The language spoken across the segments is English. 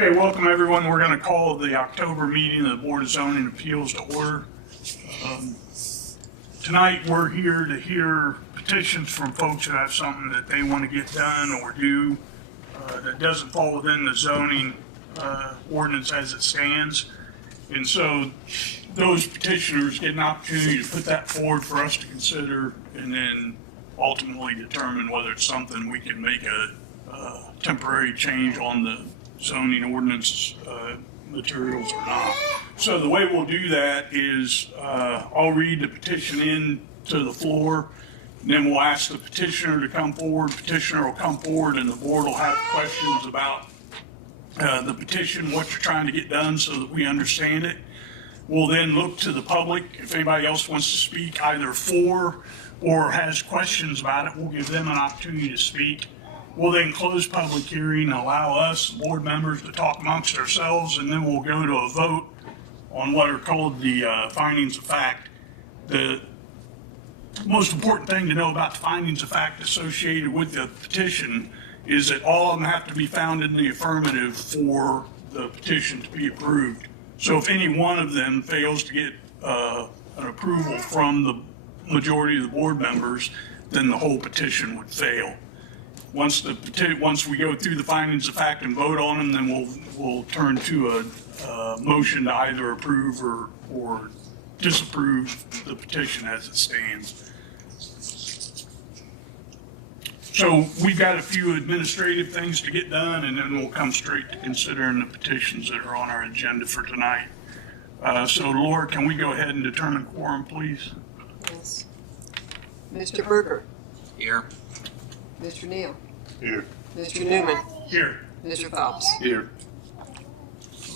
Okay, welcome everyone. We're going to call the October meeting of the Board of Zoning Appeals to order. Tonight we're here to hear petitions from folks who have something that they want to get done or do that doesn't fall within the zoning ordinance as it stands. And so those petitioners get an opportunity to put that forward for us to consider and then ultimately determine whether it's something we can make a temporary change on the zoning ordinance materials or not. So the way we'll do that is I'll read the petition in to the floor, and then we'll ask the petitioner to come forward. Petitioner will come forward and the board will have questions about the petition, what you're trying to get done so that we understand it. We'll then look to the public. If anybody else wants to speak either for or has questions about it, we'll give them an opportunity to speak. We'll then close public hearing, allow us, board members, to talk amongst ourselves, and then we'll go to a vote on what are called the findings of fact. The most important thing to know about the findings of fact associated with the petition is that all of them have to be found in the affirmative for the petition to be approved. So if any one of them fails to get an approval from the majority of the board members, then the whole petition would fail. Once we go through the findings of fact and vote on them, then we'll turn to a motion to either approve or disapprove the petition as it stands. So we've got a few administrative things to get done, and then we'll come straight to considering the petitions that are on our agenda for tonight. So Laura, can we go ahead and determine quorum, please? Yes. Mr. Berger. Here. Mr. Neal. Here. Mr. Newman. Here. Mr. Phelps. Here.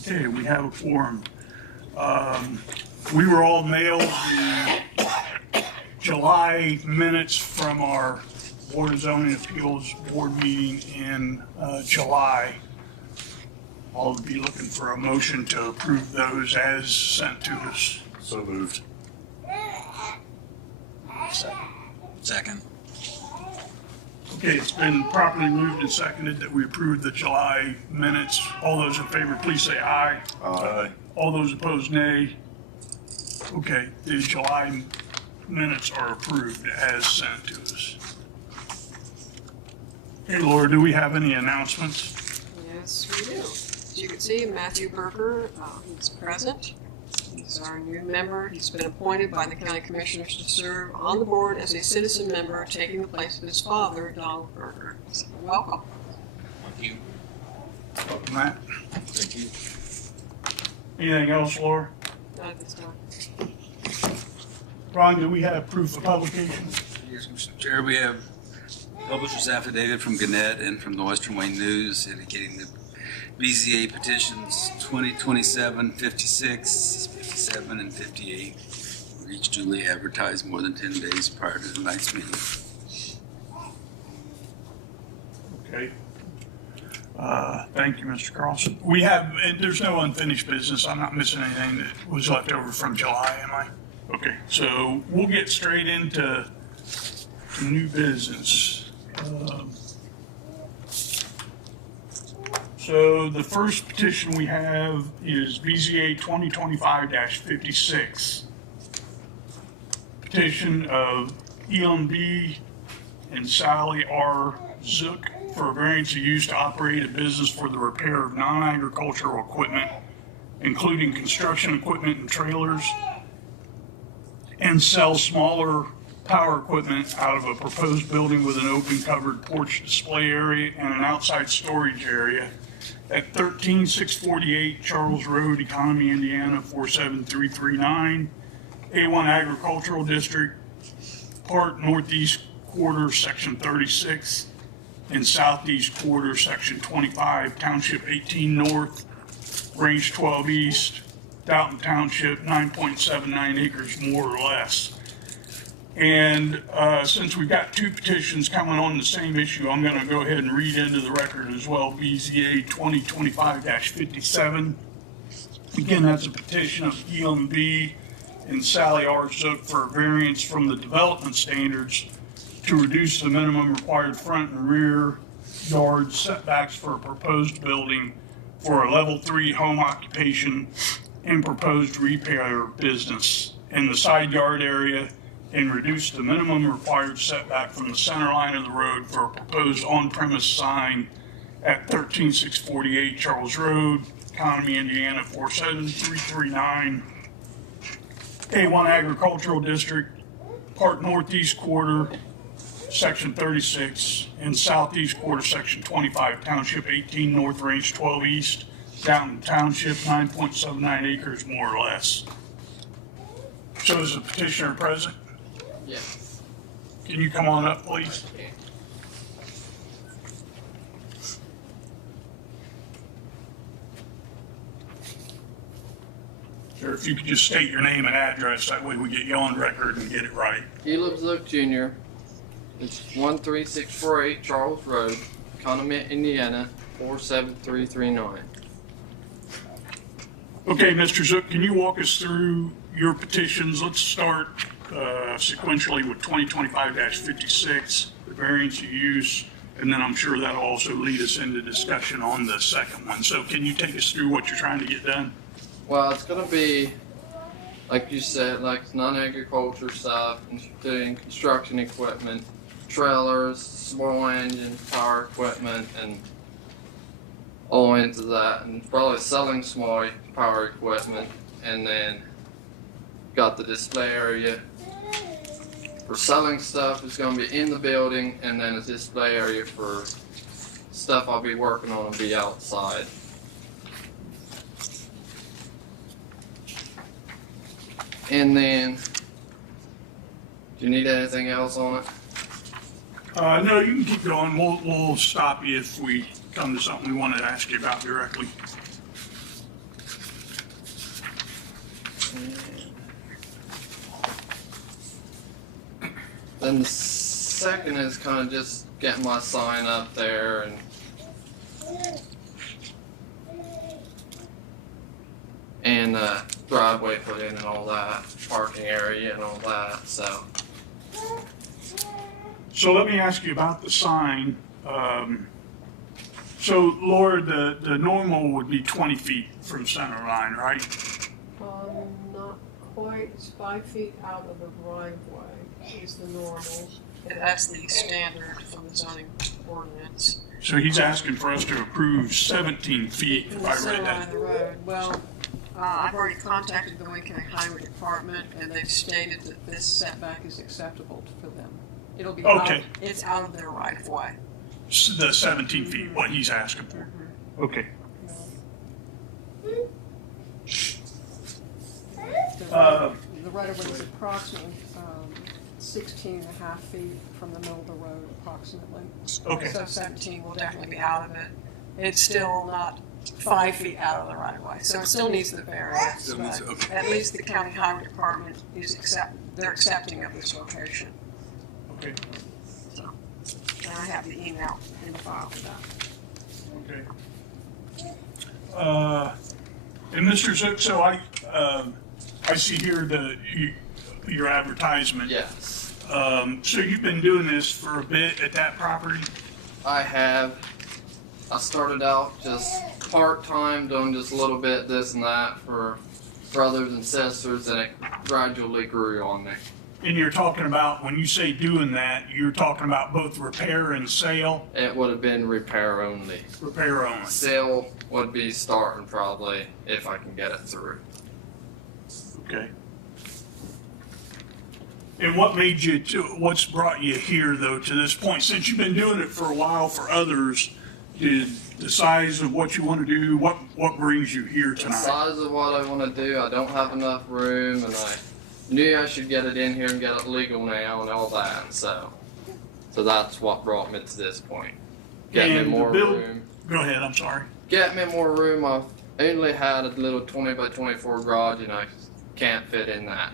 Okay, we have a quorum. We were all mailed the July minutes from our Board of Zoning Appeals board meeting in July. I'll be looking for a motion to approve those as sent to us. So moved. Second. Okay, it's been properly moved and seconded that we approve the July minutes. All those in favor, please say aye. Aye. All those opposed, nay. Okay, the July minutes are approved as sent to us. Hey, Laura, do we have any announcements? Yes, we do. As you can see, Matthew Berger is present. He's our new member. He's been appointed by the county commissioners to serve on the board as a citizen member, taking the place of his father, Donald Berger. So welcome. Thank you. Welcome, Matt. Thank you. Anything else, Laura? Not at this time. Ron, do we have proof of publication? Yes, Mr. Chair, we have publisher's affidavit from Gannett and from the Western Wayne News indicating that BZA petitions 2027, 56, 57, and 58 were each duly advertised more than 10 days prior to tonight's meeting. Okay. Thank you, Mr. Carlson. We have, there's no unfinished business. I'm not missing anything that was left over from July, am I? Okay, so we'll get straight into new business. So the first petition we have is BZA 2025-56. Petition of EMB and Sally R. Zook for a variance of use to operate a business for the repair of non-agricultural equipment, including construction equipment and trailers, and sell smaller power equipment out of a proposed building with an open covered porch display area and an outside storage area at 13648 Charles Road, Economy, Indiana 47339, A1 Agricultural District, Part Northeast Quarter, Section 36, and Southeast Quarter, Section 25, Township 18 North, Range 12 East, Dalton Township, 9.79 acres more or less. And since we've got two petitions coming on the same issue, I'm going to go ahead and read into the record as well, BZA 2025-57. Again, that's a petition of EMB and Sally R. Zook for a variance from the development standards to reduce the minimum required front and rear yard setbacks for a proposed building for a level 3 home occupation and proposed repair business in the side yard area, and reduce the minimum required setback from the center line of the road for a proposed on-premise sign at 13648 Charles Road, Economy, Indiana 47339, A1 Agricultural District, Part Northeast Quarter, Section 36, and Southeast Quarter, Section 25, Township 18, North Range 12 East, Downton Township, 9.79 acres, more or less. So is the petitioner present? Yes. Can you come on up, please? Sure, if you could just state your name and address, that way we get you on record and get it right. Caleb Zook Jr. It's 13648 Charles Road, Economy, Indiana 47339. Okay, Mr. Zook, can you walk us through your petitions? Let's start sequentially with 2025-56, the variance of use, and then I'm sure that'll also lead us into discussion on the second one. So can you take us through what you're trying to get done? Well, it's gonna be, like you said, like non-agriculture stuff, including construction equipment, trailers, small engines, power equipment, and all into that, and probably selling small power equipment, and then got the display area. For selling stuff, it's gonna be in the building, and then a display area for stuff I'll be working on will be outside. And then, do you need anything else on it? No, you can keep going. We'll stop you if we come to something we wanted to ask you about directly. Then the second is kind of just getting my sign up there and driveway put in and all that, parking area and all that, so. So let me ask you about the sign. So Laura, the normal would be 20 feet from center line, right? Not quite, it's 5 feet out of the driveway is the normal. And that's the standard from the zoning ordinance. So he's asking for us to approve 17 feet, From if the I center read line of that. the road. Well, I've already contacted the Wayne County Highway Department, and they've stated that this setback is acceptable for them. It'll be Okay. It's out of their right of way. The 17 feet, what he's asking for. Okay. The right of way is approximately 16 and a half feet from the middle of the road, approximately. Okay. So 17 will definitely be out of it. It's still not 5 feet out of the right of way, so it still needs the variance. Still needs it, But okay. at least the county highway department is they're accepting of this location. Okay. So, and I have the email in the file for that. Okay. And Mr. Zook, so I see here your advertisement. Yes, So you've been doing this for a bit at that property? I have. I started out just part-time, doing just a little bit this and that for brothers and sisters, and it gradually grew on me. And you're talking about, when you say doing that, you're talking about both repair and sale? It would have been repair only. Repair only. Sale would be starting probably if I can get it through. Okay. And what made you, what's brought you here though to this point? Since you've been doing it for a while for others, did the size of what you want to do, what brings you here The tonight? size of what I want to do, I don't have enough room, and I knew I should get it in here and get it legal now and all that. So that's what brought me to this point. Get me And the more build- room. Go ahead, I'm sorry. Get me more room. I've only had a little 20 by 24 garage, and I can't fit in that.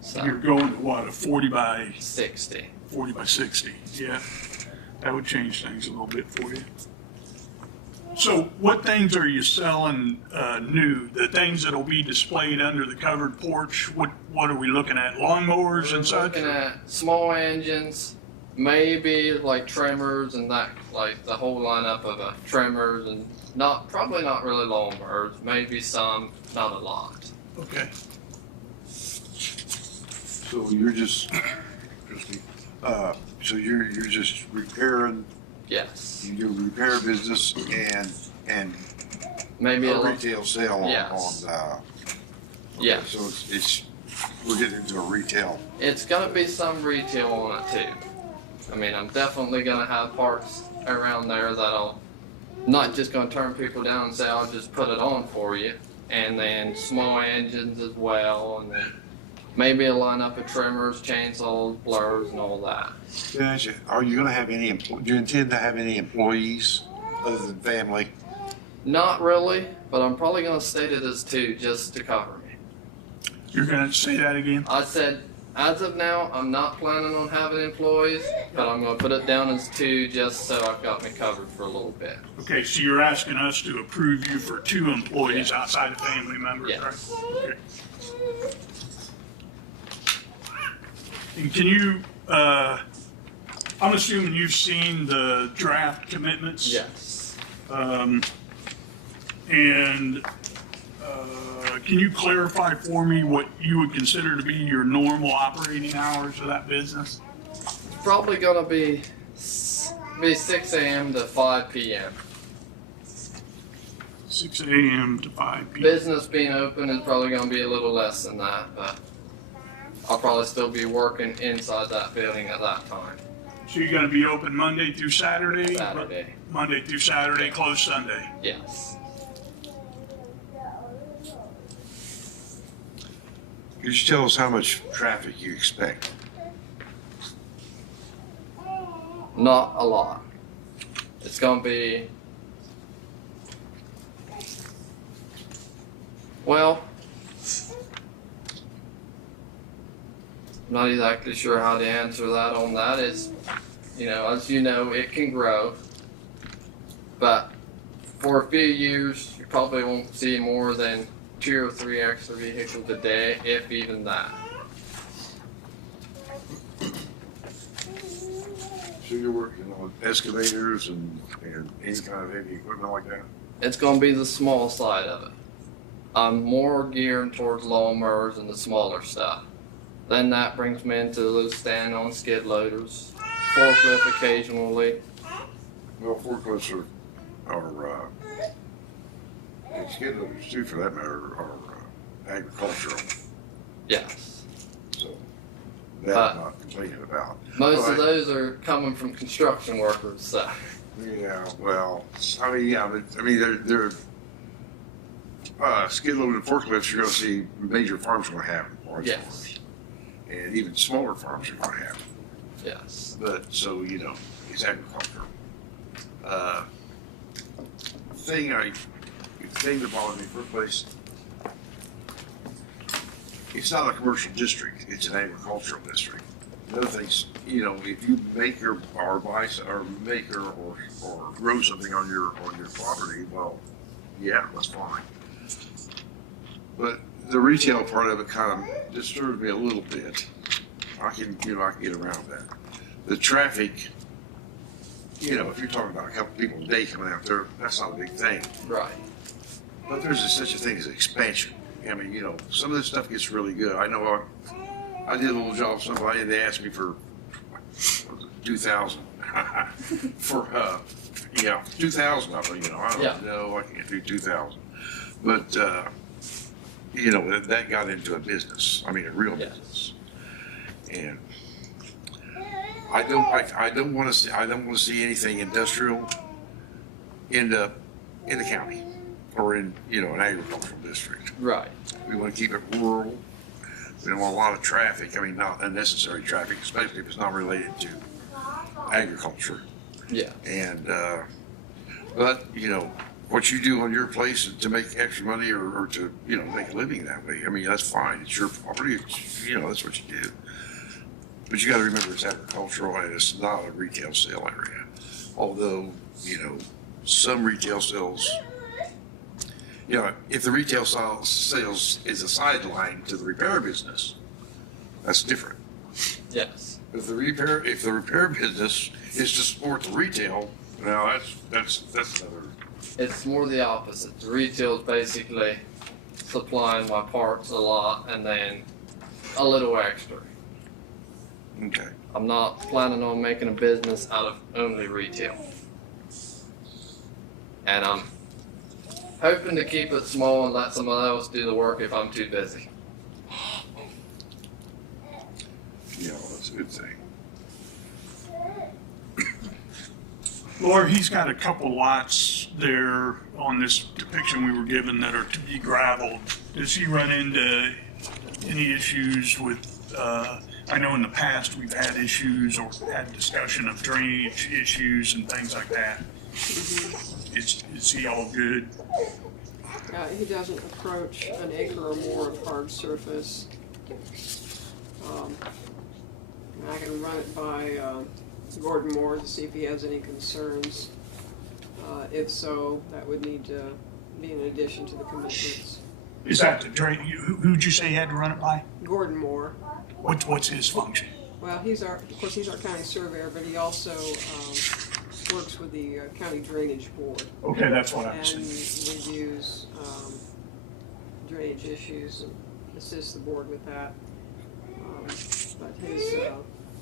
So You're going to what, a 40 by 60. 60? Yeah, that would change things a little bit for you. So what things are you selling new? The things that'll be displayed under the covered porch, what are we looking at? Lawnmowers and We're such? looking at small engines, maybe like trimmers and that, like the whole lineup of trimmers and probably not really lawnmowers. Maybe some, not a lot. Okay. So you're just, excuse me, so you're just repairing, Yes. you do repair business and Maybe a a retail sale on, Yes. okay, Yes. So it's, we're getting into a retail. It's gonna be some retail on it too. I mean, I'm definitely gonna have parts around there that I'll not just gonna turn people down and say I'll just put it on for you, and then small engines as well, and then maybe a lineup of trimmers, chainsaws, blurs, and all that. Gotcha. Are you gonna have any, do you intend to have any employees other than family? Not really, but I'm probably gonna state it as two just to cover me. You're gonna say that again? I said, as of now, I'm not planning on having employees, but I'm gonna put it down as two just so I've got me covered for a little bit. Okay, so you're asking us to approve you for 2 employees outside of family members, Yes. right? Okay. And can you, I'm assuming you've seen the draft commitments? Yes. And can you clarify for me what you would consider to be your normal operating hours of that business? Probably gonna be 6 a.m. to 5 p.m. 6 a.m. to 5 p.m. Business being open is probably gonna be a little less than that, but I'll probably still be working inside that building at that time. So you're gonna be open Monday through Saturday? Saturday. Monday through Saturday, closed Sunday. Yes. Could you tell us how much traffic you expect? Not a lot. It's gonna be, well, I'm not exactly sure how to answer that on that. Is, as you know, it can grow, but for a few years, you probably won't see more than 2 or 3 extra vehicles a day, if even that. So you're working on excavators and any kind of heavy equipment like that? It's gonna be the small side of it. I'm more geared towards lawnmowers and the smaller stuff. Then that brings me into those stand-on skid loaders, forklift occasionally. Well, forklifts are and skid loaders too, for that matter, are agricultural, Yes. so that I'm not complaining about. Most of Right. those are coming from construction workers, so. Yeah, well, I mean, yeah, but, I mean, they're skid loaded forklifts you're gonna see major farms are gonna have, large Yes. farms. And even smaller farms are gonna have, Yes. but, so, it's agriculture. Thing that bothers me first place, it's not a commercial district, it's an agricultural district. Another thing's, if you make or buy or make or grow something on your property, well, yeah, that's fine. But the retail part of it kind of disturbs me a little bit. I can get around that. The traffic, if you're talking about a couple people a day coming out there, that's not a big thing. Right. But there's such a thing as expansion. I mean, some of this stuff gets really good. I know I did a little job for somebody and they asked me for 2,000 for 2,000 of them. I don't know, I can't do 2,000. But that got into a business. I mean, a real business. And I don't want to see anything industrial in the county or in an agricultural district. Right. We want to keep it rural. We don't want a lot of traffic. I mean, not unnecessary traffic, especially if it's not related to agriculture. Yeah. And but what you do on your place to make extra money or to make a living that way, I mean, that's fine. It's your property. That's what you do. But you got to remember it's agricultural and it's not a retail sale area. Although some retail sales. If the retail sales is a sideline to the repair business, that's different. Yes. If the repair business is to support the retail, now that's another. It's more the opposite. The retail is basically supplying my parts a lot and then a little extra. Okay. I'm not planning on making a business out of only retail. And I'm hoping to keep it small and let someone else do the work if I'm too busy. Yeah, well, that's a good thing. Laura, he's got a couple lots there on this depiction we were given that are to be gravelled. Does he run into any issues with, I know in the past we've had issues or had discussion of drainage issues and things like that. Is he all good? He doesn't approach an acre or more of hard surface. I can run it by Gordon Moore to see if he has any concerns. If so, that would need to be in addition to the commitments. Is that the drain, who'd you say you had to run it by? Gordon Moore. What's his function? Well, he's our county surveyor, but he also works with the county drainage board Okay, that's what I and was thinking. reviews drainage issues and assists the board with that. But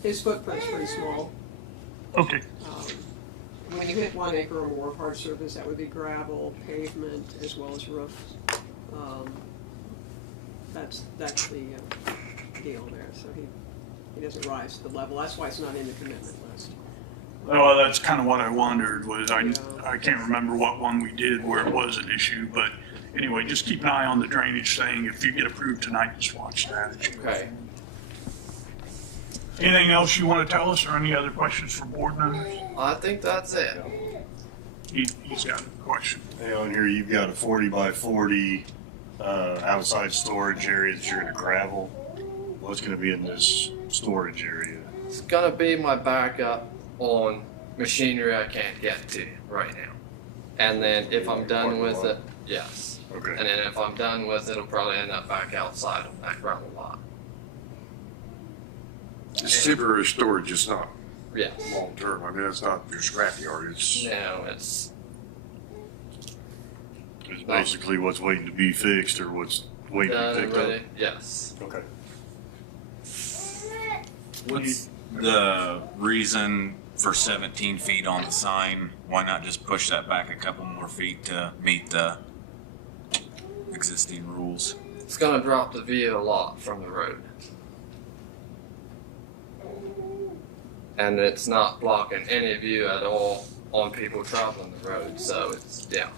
his footprint's pretty small. Okay, When you hit 1 acre or more of hard surface, that would be gravel, pavement, as well as roof. That's the deal there. So he doesn't rise to the level. That's why it's not in the commitment list. well, that's kind of what I wondered was I can't remember what one we did where it was an issue, but anyway, just keep an eye on the drainage thing. If you get approved tonight, just watch that. Okay. Anything else you want to tell us or any other questions for board members? I think that's it. He's got a question. Hey, on here you've got a 40 by 40 outside storage area that you're going to gravel. What's going to be in this storage area? It's gonna be my backup on machinery I can't get to right now. And then if I'm done with it, yes. Okay. And then if I'm done with it, it'll probably end up back outside on that gravel lot. It's temporary storage. It's not Yes. long term. I mean, it's not your scrapyard. It's No, it's It's basically what's waiting to be fixed or what's waiting to done be picked ready. up. Yes. Okay. What's the reason for 17 feet on the sign? Why not just push that back a couple more feet to meet the existing rules? It's gonna drop the view a lot from the road. And it's not blocking any view at all on people traveling the road, so it's, yeah.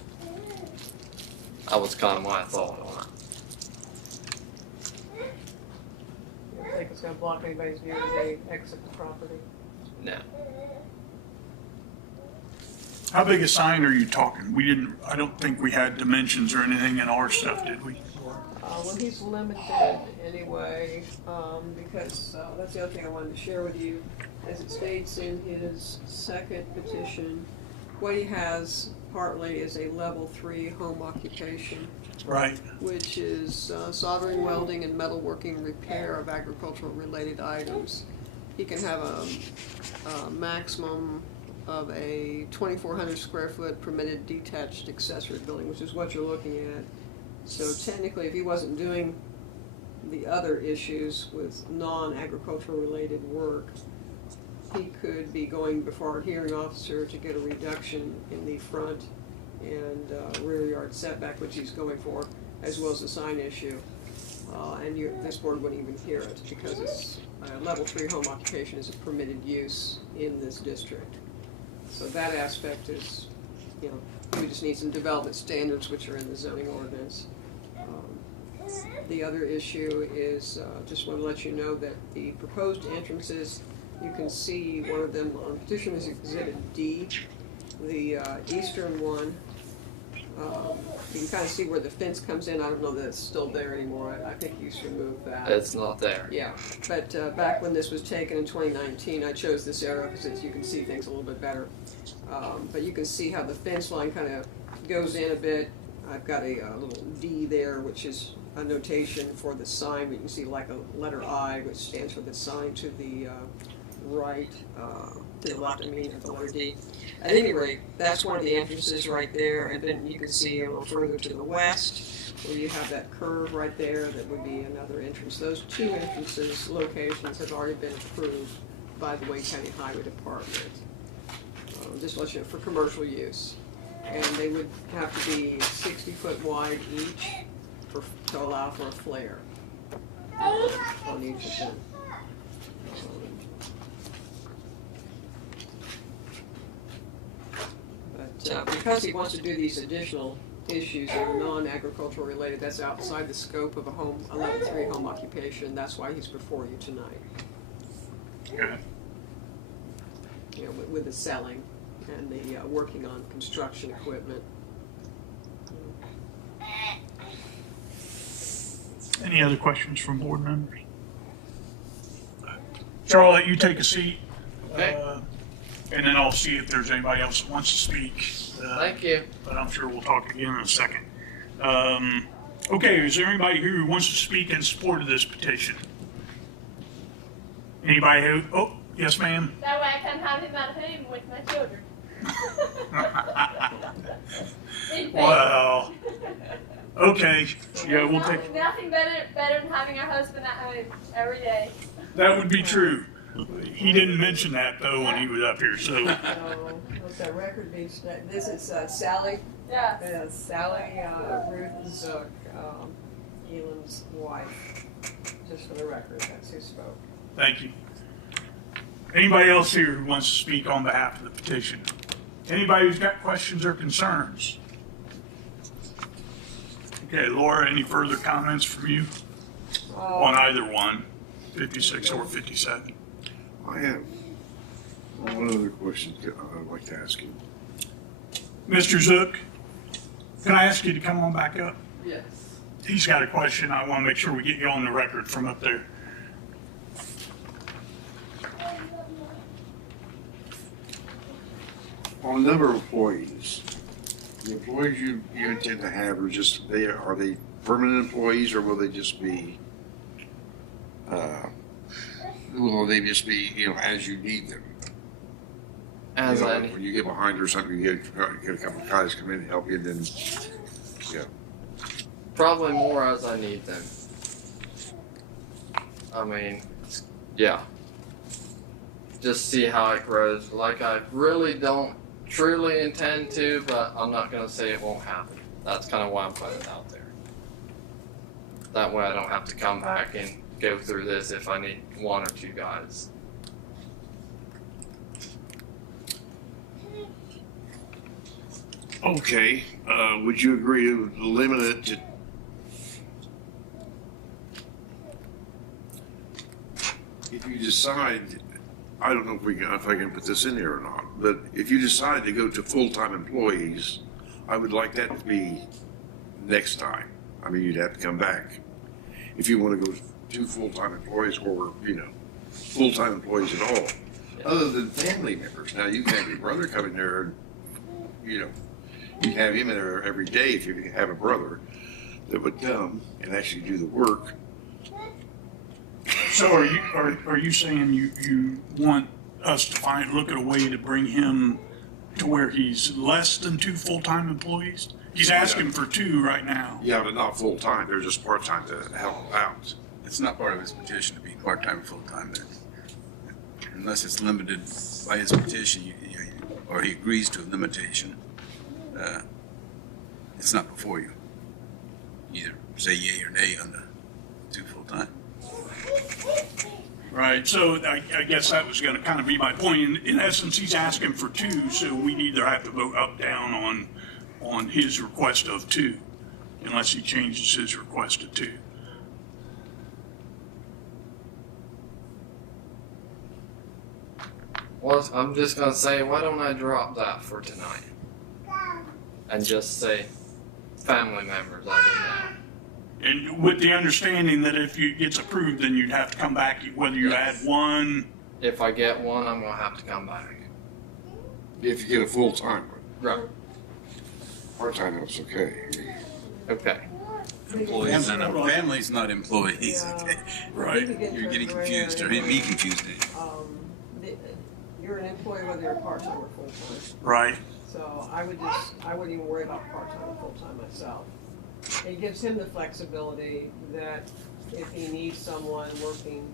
That was kind of my thought on it. I don't think it's going to block anybody's view as they exit the property. No. How big a sign are you talking? I don't think we had dimensions or anything in our stuff, did we? Well, he's limited anyway, because that's the other thing I wanted to share with you. As it states in his second petition, what he has partly is a level 3 home occupation, Right. which is soldering, welding, and metalworking repair of agricultural related items. He can have a maximum of a 2,400 square foot permitted detached accessory building, which is what you're looking at. So technically, if he wasn't doing the other issues with non-agricultural related work, he could be going before a hearing officer to get a reduction in the front and rear yard setback, which he's going for, as well as the sign issue. And this board wouldn't even hear it because it's level 3 home occupation is a permitted use in this district. So that aspect is, we just need some development standards which are in the zoning ordinance. The other issue is, just want to let you know that the proposed entrances, you can see one of them on Petitioner's Exhibit D, the eastern one. You can kind of see where the fence comes in. I don't know that it's still there anymore. I think you should move that. It's not there. Yeah, but back when this was taken in 2019, I chose this area because you can see things a little bit better. But you can see how the fence line kind of goes in a bit. I've got a little D there, which is a notation for the sign. But you can see like a letter I, which stands for the sign to the right, to the left, I mean, of the letter D. At any rate, that's one of the entrances right there, and then you can see a little further to the west, where you have that curve right there, that would be another entrance. Those two entrances, locations, have already been approved by the Wayne County Highway Department, just let you know, for commercial use. And they would have to be 60 foot wide each to allow for a flare on each of them. But because he wants to do these additional issues that are non-agricultural related, that's outside the scope of a home 11.3 home occupation. That's why he's before you tonight. Okay. You know, with the selling and the working on construction equipment. Any other questions from board members? Charlotte, you take a seat. And then I'll see if there's anybody else that wants to speak. Thank you. But I'm sure we'll talk again in a second. Okay, is there anybody here who wants to speak in support of this petition? Anybody who, oh, yes ma'am? That way I can have him at home with my children. Well, okay, yeah, we'll take, Nothing better than having our husband at home every day. that would be true. He didn't mention that though when he was up here, so. So, what's that record being, this is Sally, Yeah. Sally Ruth Zook, Elam's wife, just for the record, that's who spoke. Thank you. Anybody else here who wants to speak on behalf of the petition? Anybody who's got questions or concerns? Okay, Laura, any further comments from you on either one, 56 or 57? I have one other question I'd like to ask you. Mr. Zook, can I ask you to come on back up? Yes. He's got a question. I want to make sure we get you on the record from up there. On the number of employees, the employees you intend to have are they permanent employees, or will they just be, as you need them? As You know, I when you get behind or something, you get a couple of guys come in and help you, and then, yeah. probably more as I need them. I mean, yeah. Just see how it grows. Like, I really don't truly intend to, but I'm not gonna say it won't happen. That's kind of why I'm putting it out there. That way I don't have to come back and go through this if I need one or two guys. Okay, would you agree to limit it to if you decide, I don't know if I can put this in here or not, but if you decide to go to full-time employees, I would like that to be next time. I mean, you'd have to come back. If you want to go to full-time employees or, full-time employees at all, other than family members. Now, you can have your brother come in there and, you'd have him in there every day if you have a brother that would come and actually do the work. So are you saying you want us to look at a way to bring him to where he's less than 2 full-time employees? He's asking for 2 right now. Yeah, but not full-time. They're just part-time to help out. It's not part of his petition to be part-time or full-time, unless it's limited by his petition, or he agrees to a limitation. It's not before you. Either say yay or nay on the 2 full-time. Right, so I guess that was gonna kind of be my point. In essence, he's asking for 2, so we'd either have to vote up, down on his request of 2, unless he changes his request to 2. Well, I'm just gonna say, why don't I drop that for tonight? And just say family members as of now. And with the understanding that if it gets approved, then you'd have to come back, whether you add 1. If I get one, I'm gonna have to come back. If you get a full-time one. Right. Part-time, that's okay. Okay. Employees and families, not employees. Okay. Right. You're getting confused, or me confused. you're an employee whether you're part-time or full-time. Right. So I wouldn't even worry about part-time or full-time myself. It gives him the flexibility that if he needs someone working,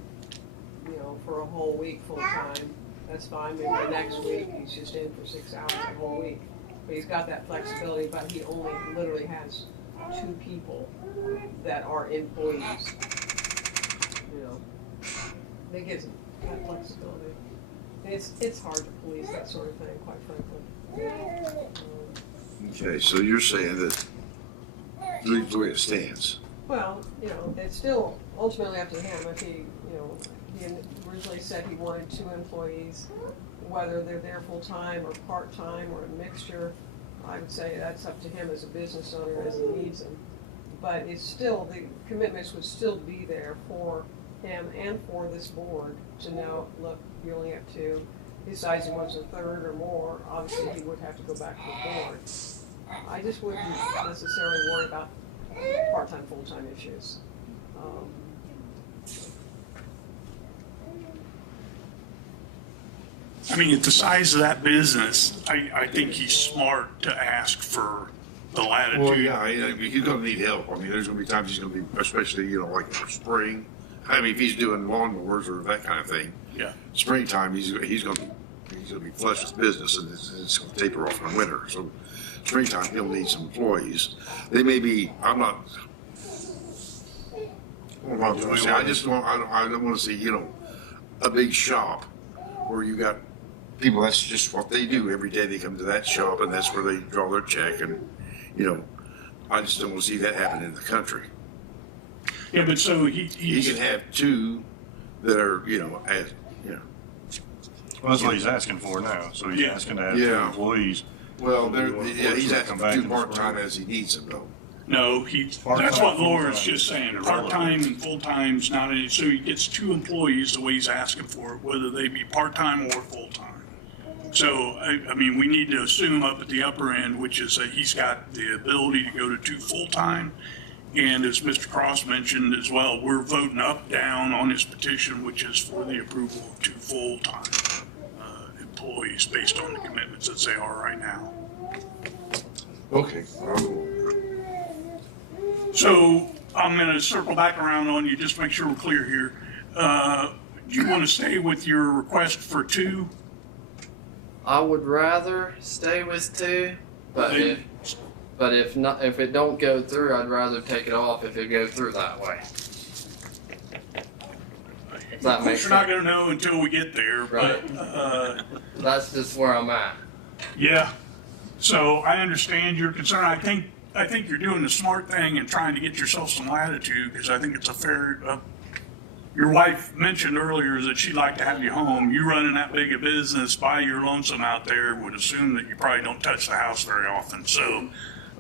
you know, for a whole week full-time, that's fine. Maybe the next week, he's just in for 6 hours a whole week. But he's got that flexibility, but he only literally has 2 people that are employees. You know, that gives him that flexibility. And it's hard to police that sort of thing, quite frankly. Okay, so you're saying that leave the way it stands. Well, you know, it's still ultimately up to him if he, you know, he originally said he wanted 2 employees, whether they're there full-time or part-time or a mixture. I would say that's up to him as a business owner as he needs them. But it's still, the commitments would still be there for him and for this board to know, look, you only have 2. Besides, he wants a 3rd or more, obviously he would have to go back to the board. I just wouldn't necessarily worry about part-time, full-time issues. I mean, at the size of that business, I think he's smart to ask for the latitude. Well, yeah, I mean, he's gonna need help. I mean, there's gonna be times he's gonna be, especially, you know, like for spring. I mean, if he's doing lawnmowers or that kind of thing. Yeah. Springtime, he's gonna be flush with business, and it's gonna taper off in the winter. So springtime, he'll need some employees. They may be. I'm not. Well, I just don't. I don't want to see, you know, a big shop where you got people. That's just what they do every day. They come to that shop, and that's where they draw their check. And you know, I just don't want to see that happen in the country. Yeah, but so He he's, can have 2 that are, you know, as you know. Well, that's what he's asking for now. So he's Yeah. asking to have 2 Yeah. employees. Well, Yeah, he's asking come for back 2 in the part-time spring. as he needs them, though. no, Part-time, that's what full-time. Laura's just saying. Part-time and full-time's not any, so he gets 2 employees the way he's asking for it, whether they be part-time or full-time. So, I mean, we need to assume up at the upper end, which is that he's got the ability to go to 2 full-time. And as Mr. Cross mentioned as well, we're voting up, down on his petition, which is for the approval of 2 full-time employees based on the commitments as they are right now. Okay. So I'm going to circle back around on you, just to make sure we're clear here. Do you want to stay with your request for 2? I would rather stay with 2, but if not, if it don't go through, I'd rather take it off if it goes through that way. That Of course, makes you're not sense. going to know until we get there, but That's just where I'm at. yeah. So I understand your concern. I think you're doing the smart thing and trying to get yourself some latitude, because I think it's a fair. Your wife mentioned earlier that she'd like to have you home. You running that big a business by your lonesome out there would assume that you probably don't touch the house very often. So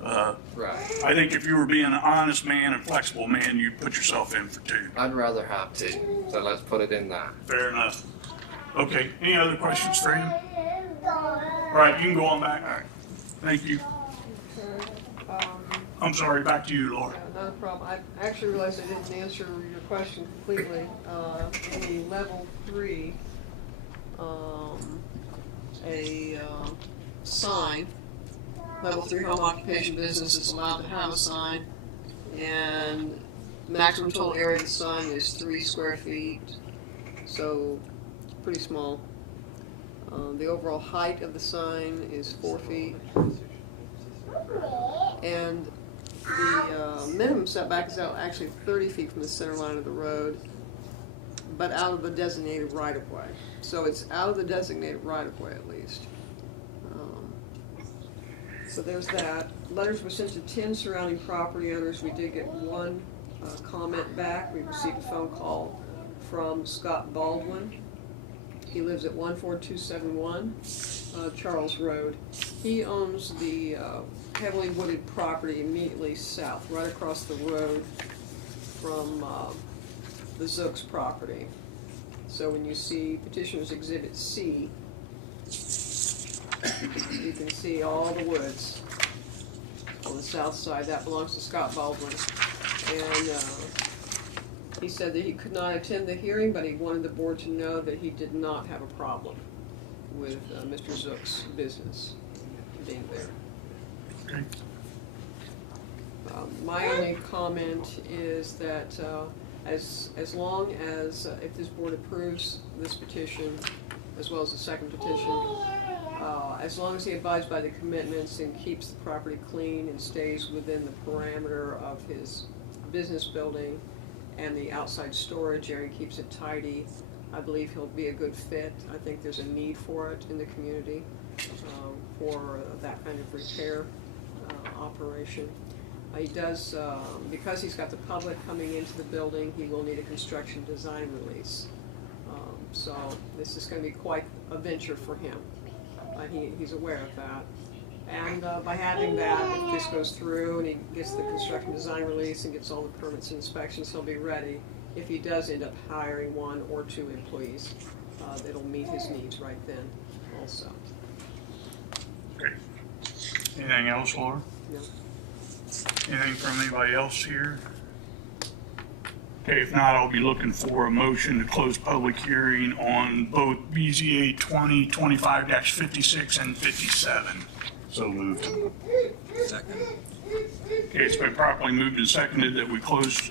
Right. I think if you were being an honest man and flexible man, you'd put yourself in for 2. I'd rather have 2, so let's put it in that. Fair enough. Okay, any other questions for him? All right, you can go on back. All right. Thank you. I'm sorry, back to you, Laura. Yeah, not a problem. I actually realized I didn't answer your question completely. In the level 3, a sign, level 3 home occupation business is allowed to have a sign, and maximum total area of the sign is 3 square feet, so pretty small. The overall height of the sign is 4 feet, and the minimum setback is out actually 30 feet from the center line of the road, but out of the designated right-of-way. So it's out of the designated right-of-way at least. So there's that. Letters were sent to 10 surrounding property owners. We did get 1 comment back. We received a phone call from Scott Baldwin. He lives at 14271 Charles Road. He owns the heavily wooded property immediately south, right across the road from the Zook's property. So when you see Petitioner's Exhibit C, you can see all the woods on the south side. That belongs to Scott Baldwin. And he said that he could not attend the hearing, but he wanted the board to know that he did not have a problem. with Mr. Zook's business being there. Okay. My only comment is that as long as, if this board approves this petition, as well as the second petition, as long as he abides by the commitments and keeps the property clean and stays within the parameter of his business building and the outside storage area, keeps it tidy, I believe he'll be a good fit. I think there's a need for it in the community, for that kind of repair operation. He does, because he's got the public coming into the building, he will need a construction design release. So this is going to be quite a venture for him. He's aware of that. And by having that, if this goes through and he gets the construction design release and gets all the permits and inspections, he'll be ready if he does end up hiring 1 or 2 employees. That'll meet his needs right then also. Okay. Anything else, Laura? No. Anything from anybody else here? Okay, if not, I'll be looking for a motion to close public hearing on both BZA 2025-56 and 57. So moved. Second. Okay, it's been properly moved and seconded that we close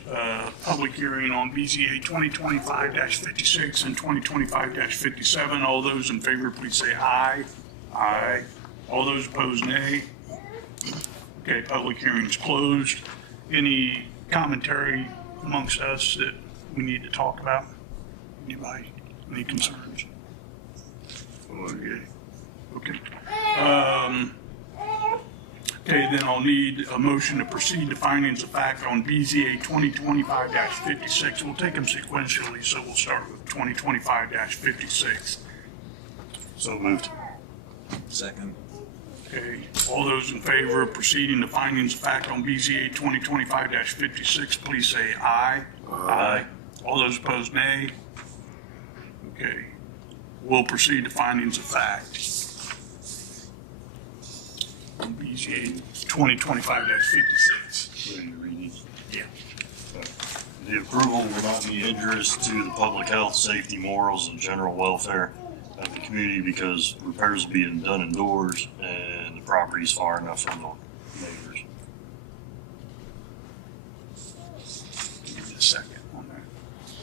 public hearing on BZA 2025-56 and 2025-57. All those in favor, please say aye. Aye. All those opposed, nay. Okay, public hearing is closed. Any commentary amongst us that we need to talk about? Anybody? Any concerns? Okay. Okay, then I'll need a motion to proceed to findings of fact on BZA 2025-56. We'll take them sequentially, so we'll start with 2025-56. So moved. Second. Okay, all those in favor of proceeding to findings of fact on BZA 2025-56, please say aye. Aye. All those opposed, nay. Okay, we'll proceed to findings of fact on BZA 2025-56. Ready to read these? Yeah. The approval will not be injurious to the public health, safety, morals, and general welfare of the community because repairs will be done indoors and the property is far enough from the neighbors. Give me a second on that.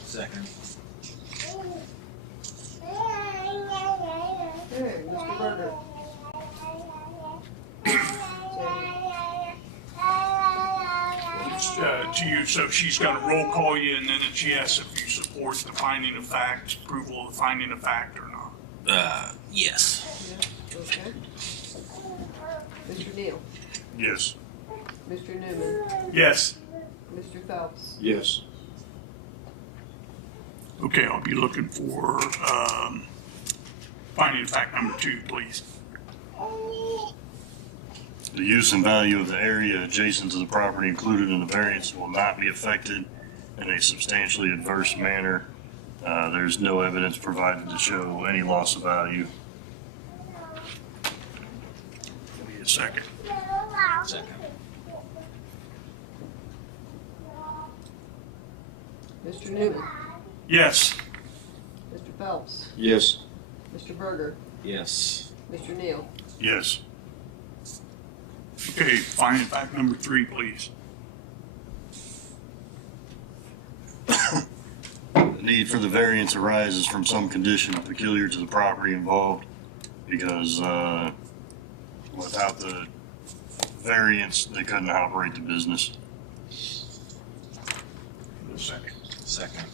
Second. Okay, Mr. Berger. To you, so she's got to roll call you, and then it's yes if you support the finding of fact, approval of the finding of fact or not. Yes. Yeah, okay. Mr. Neal, Yes. Mr. Newman, Yes. Mr. Phelps, Yes. Okay, I'll be looking for finding of fact number 2, please. The use and value of the area adjacent to the property included in the variance will not be affected in a substantially adverse manner. There's no evidence provided to show any loss of value. Give me a second. Second. Mr. Newman, Yes. Mr. Phelps, Yes. Mr. Berger, Yes. Mr. Neal. Yes. Okay, finding of fact number 3, please. The need for the variance arises from some condition peculiar to the property involved because without the variance, they couldn't operate the business. Give me a second. Second.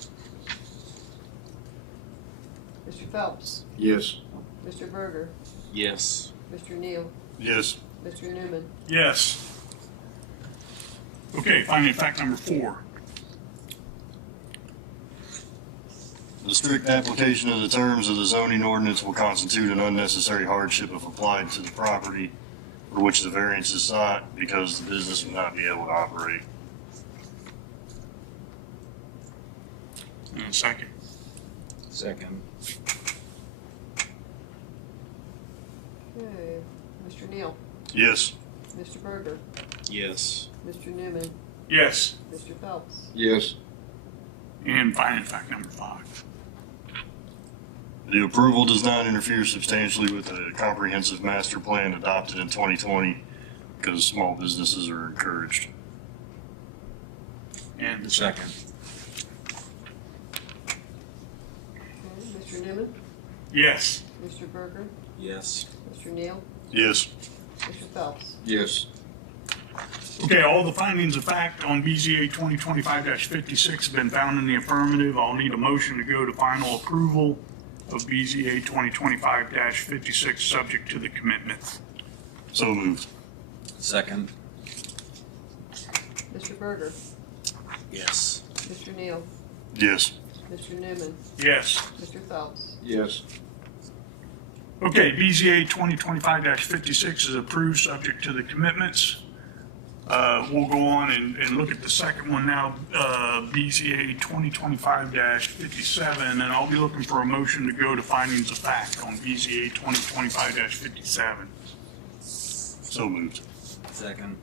Mr. Phelps, Yes. Mr. Berger, Yes. Mr. Neal, Yes. Mr. Newman. Yes. Okay, finding of fact number 4. The strict application of the terms of the zoning ordinance will constitute an unnecessary hardship if applied to the property for which the variance is sought because the business will not be able to operate. And a second. Second. Okay, Mr. Neal, Yes. Mr. Berger, Yes. Mr. Newman, Yes. Mr. Phelps. Yes. And finding of fact number 5. The approval does not interfere substantially with the comprehensive master plan adopted in 2020 because small businesses are encouraged. And the Second. Okay, Mr. Newman, yes. Mr. Berger, Yes. Mr. Neal, Yes. Mr. Phelps. Yes. Okay, all the findings of fact on BZA 2025-56 have been found in the affirmative. I'll need a motion to go to final approval of BZA 2025-56, subject to the commitment. So moved. Second. Mr. Berger, Yes. Mr. Neal, Yes. Mr. Newman, Yes. Mr. Phelps. Yes. Okay, BZA 2025-56 is approved, subject to the commitments. We'll go on and look at the second one now, BZA 2025-57, and I'll be looking for a motion to go to findings of fact on BZA 2025-57. So moved. Second.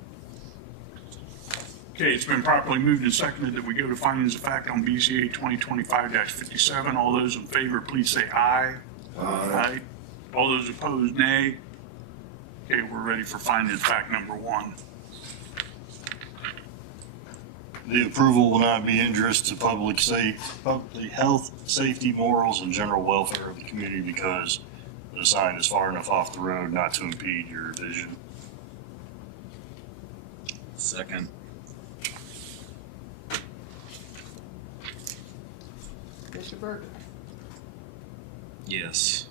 Okay, it's been properly moved and seconded that we go to findings of fact on BZA 2025-57. All those in favor, please say aye. Aye. All those opposed, nay. Okay, we're ready for findings of fact number one. The approval will not be injurious to public health, safety, morals, and general welfare of the community because the sign is far enough off the road not to impede your vision. Second. Mr. Berger, Yes.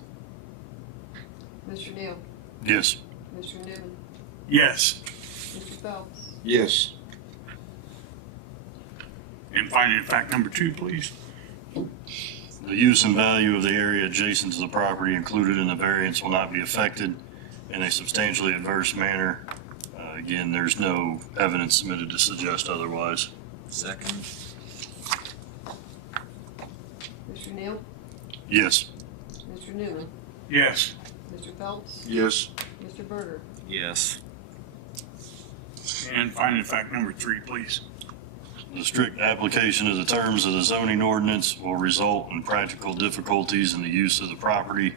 Mr. Neal, Yes. Mr. Newman, Yes. Mr. Phelps. Yes. And finding of fact number two, please. The use and value of the area adjacent to the property included in the variance will not be affected in a substantially adverse manner. Again, there's no evidence submitted to suggest otherwise. Second. Mr. Neal, Yes. Mr. Newman, Yes. Mr. Phelps, Yes. Mr. Berger. Yes. And finding of fact number three, please. The strict application of the terms of the zoning ordinance will result in practical difficulties in the use of the property.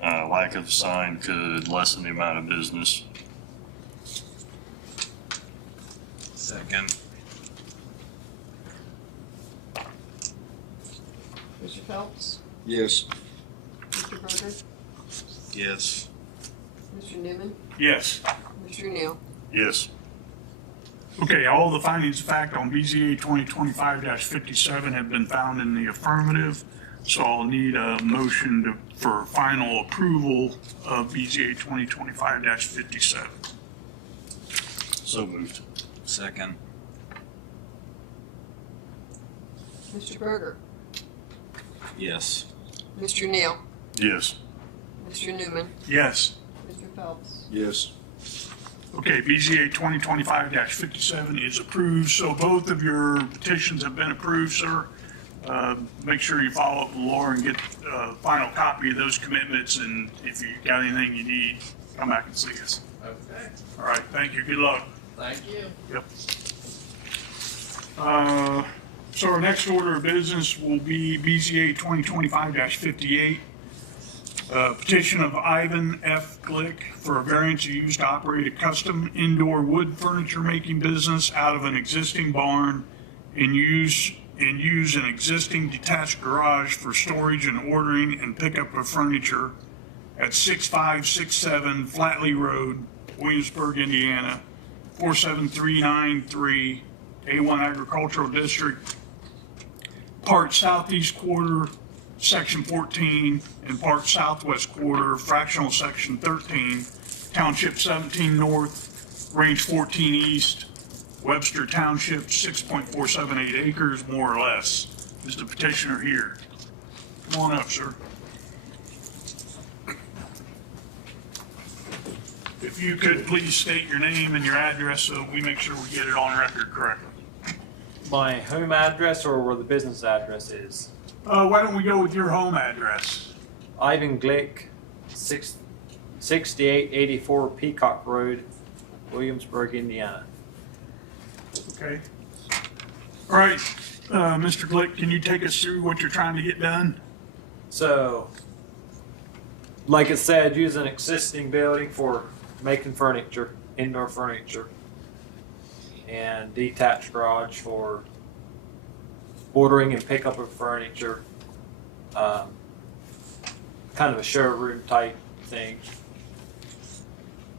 Lack of sign could lessen the amount of business. Second. Mr. Phelps, Yes. Mr. Berger, Yes. Mr. Newman, Yes. Mr. Neal. Yes. Okay, all the findings of fact on BZA 2025-57 have been found in the affirmative. So I'll need a motion for final approval of BZA 2025-57. So moved. Second. Mr. Berger, Yes. Mr. Neal, Yes. Mr. Newman, Yes. Mr. Phelps. Yes. Okay, BZA 2025-57 is approved, so both of your petitions have been approved, sir. Make sure you follow up with Laura and get a final copy of those commitments, and if you got anything you need, come back and see us. Okay. All right, thank you, good luck. Thank you. Yep. So our next order of business will be BZA 2025-58. Petition of Ivan F. Glick for a variance of use to operate a custom indoor wood furniture making business out of an existing barn and use an existing detached garage for storage and ordering and pickup of furniture at 6567 Flatley Road, Williamsburg, Indiana, 47393, A1 Agricultural District, part southeast quarter, section 14, and part southwest quarter, fractional section 13, township 17 north, range 14 east, Webster Township, 6.478 acres, more or less. Is the petitioner here? Come on up, sir. If you could please state your name and your address so we make sure we get it on record correctly. My home address or where the business address is? Why don't we go with your home address? Ivan Glick, 6884 Peacock Road, Williamsburg, Indiana. Okay. All right, Mr. Glick, can you take us through what you're trying to get done? So, like I said, use an existing building for making furniture, indoor furniture, and detached garage for ordering and pickup of furniture. Kind of a showroom type thing,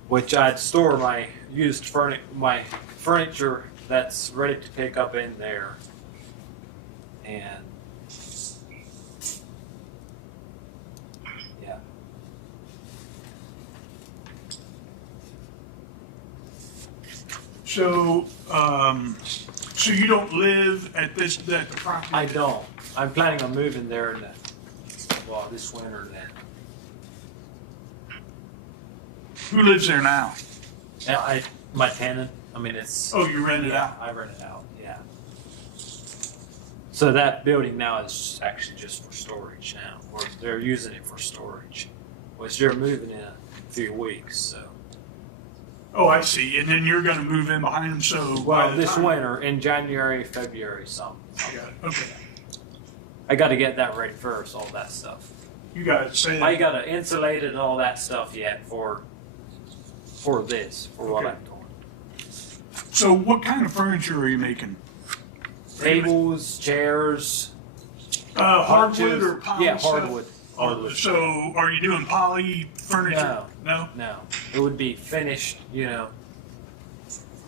which I'd store my used furniture that's ready to pick up in there. And yeah. So, so you don't live at the property? I don't. I'm planning on moving there this winter then. Who lives there now? And my tenant, I mean, it's. Oh, you rent it Yeah, out? I rent it out, yeah. So that building now is actually just for storage now, or they're using it for storage, which they're moving in a few weeks, so. Oh, I see. And then you're gonna move in behind them, so. by Well, the this time- winter, in January, February, something. I got it. Okay. I gotta get that ready first, all that stuff. You gotta say I that. gotta insulate it and all that stuff yet for what Okay. I'm doing. So what kind of furniture are you making? Tables, chairs. Hardwood bunches- or poly Yeah, stuff? hardwood. Oh, Hardwood. so are you doing poly furniture? No? No, it would be finished, Yeah.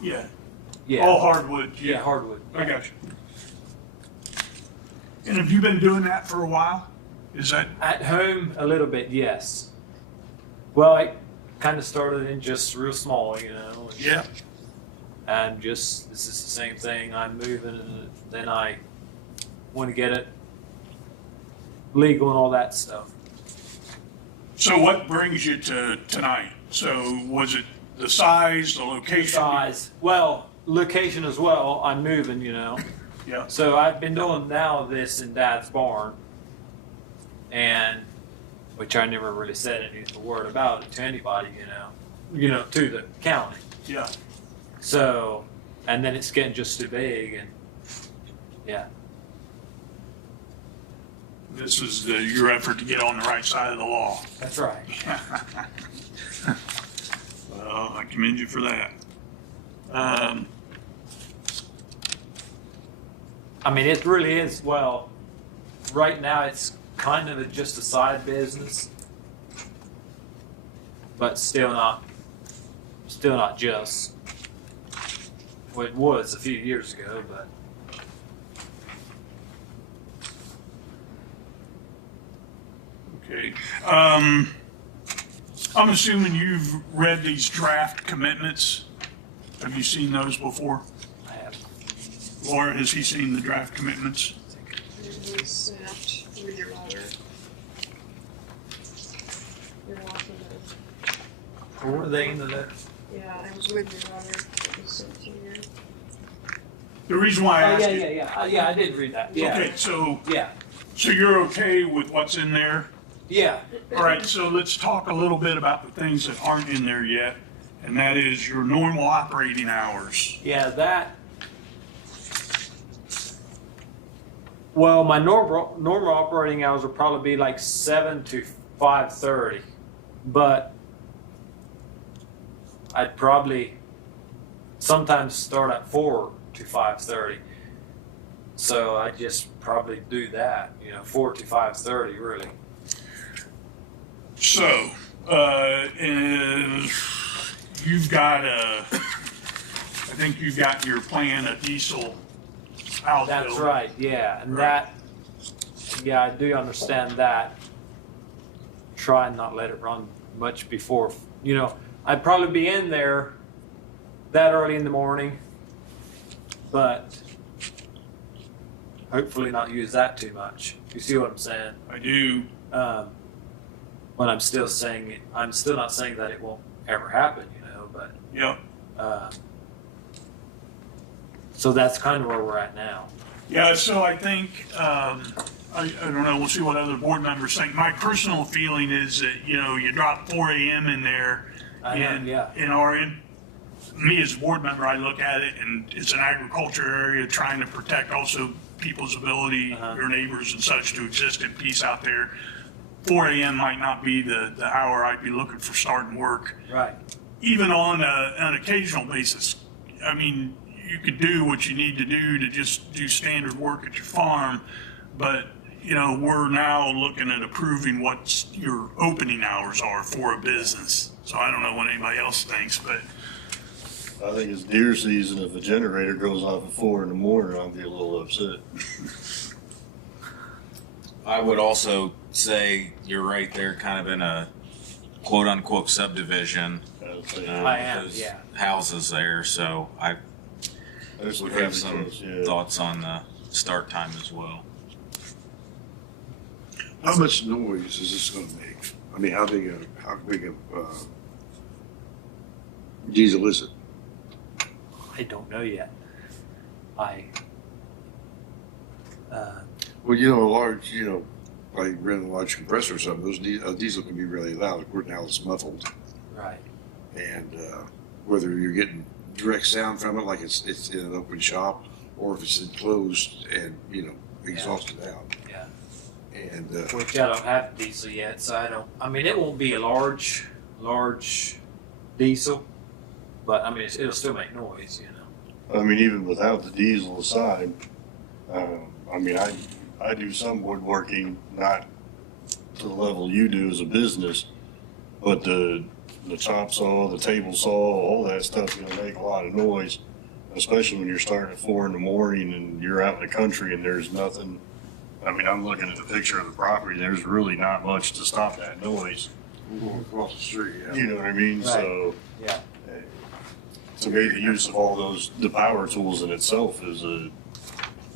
yeah. All hardwood? Yeah, hardwood. I got you. And have you been doing that for a while? Is that, At home, a little bit, yes. Well, I kind of started in just real small, and yeah, And just, this is the same thing. I'm moving, and then I want to get it legal and all that stuff. so what brings you to tonight? So was it the size, the location? Size, well, location as well. I'm moving, Yeah, So I've been doing now this in Dad's barn, and which I never really said a word about it to anybody, to the county. yeah. So, and then it's getting just too big, and yeah, This is your effort to get on the right side of the law. that's right. Well, I commend you for that. I mean, it really is. Well, right now it's kind of just a side business, but still not just. Well, it was a few years ago, but Okay. I'm assuming you've read these draft commitments. Have you seen those before? I have. Laura, has he seen the draft commitments? It was sent with your letter. You're welcome to, Were they in the letter? yeah, it was with your letter. It was sent to you. The reason why I Oh asked yeah, you. yeah, yeah. Yeah, I did read that. Yeah. Okay, so Yeah. you're okay with what's in there? Yeah. All right, so let's talk a little bit about the things that aren't in there yet, and that is your normal operating hours. Yeah, that. Well, my normal operating hours would probably be like 7 to 5:30, but I'd probably sometimes start at 4 to 5:30. So I just probably do that, 4 to 5:30, really. So, you've got I think you've got your plan, a diesel outbuilding. That's right, yeah, and Right. yeah, I do understand that. Try and not let it run much before, I'd probably be in there that early in the morning, but hopefully not use that too much. You see what I'm saying? I do. But I'm still not saying that it won't ever happen, but, Yep. so that's kind of where we're at now. Yeah, so I think, I don't know, we'll see what other board members think. My personal feeling is that, you drop 4 a.m. in there. I know, And yeah. me as a board member, I look at it and it's an agriculture area trying to protect also people's ability, Uh-huh. their neighbors and such to exist in peace out there. 4 a.m. might not be the hour I'd be looking for starting work. Right. Even on an occasional basis, I mean, you could do what you need to do to just do standard work at your farm, but we're now looking at approving what your opening hours are for a business. So I don't know what anybody else thinks, but I think it's deer season. If a generator goes off at 4 in the morning, I'll get a little upset. I would also say you're right there, kind of in a quote unquote subdivision. I'd say, I am, Those yeah. houses there, so I there's would pretty have some close, yeah. thoughts on the start time as well. How much noise is this gonna make? I mean, how big a diesel is it? I don't know yet. Well, a large, like running a large compressor or something, those diesel can be really loud. Of course, now it's muffled, Right. and whether you're getting direct sound from it, like it's in an open shop, or if it's enclosed and exhausted out. Yeah. And Which I don't have diesel yet, so I don't. I mean, it won't be a large diesel, but I mean, it'll still make noise, I mean, even without the diesel aside, I mean, I do some woodworking, not to the level you do as a business, but the chop saw, the table saw, all that stuff make a lot of noise, especially when you're starting at 4 in the morning and you're out in the country and there's nothing. I mean, I'm looking at the picture of the property. There's really not much to stop that noise. across the street, yeah. You know what I mean? Right. So, Yeah. to me, the use of all the power tools in itself is a